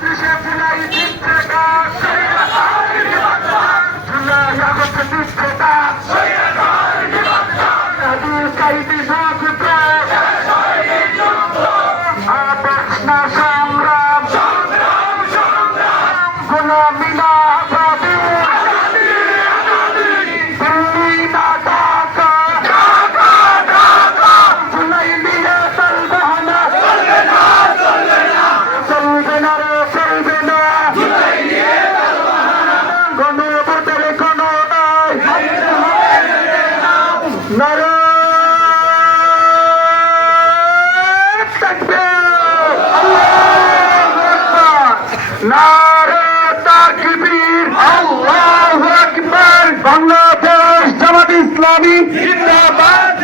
29শে জুলাই দিচ্ছে ডাক, July August দিচ্ছে ডাক, কাইদি যুদ্ধ আদর্শ না সংগ্রাম, গোলামি না আজাদি, দিল্লি না ঢাকা, জুলাই নিয়ে চলবে না, চলবে না রে চলবে না, গণভোটের কোনো নাই, নারায়ণ তাকবীর, আল্লাহু আকবার, নারায়ণ তাকবীর, আল্লাহু আকবার। বাংলাদেশ জামাত ইসলামী জিন্দাবাদ।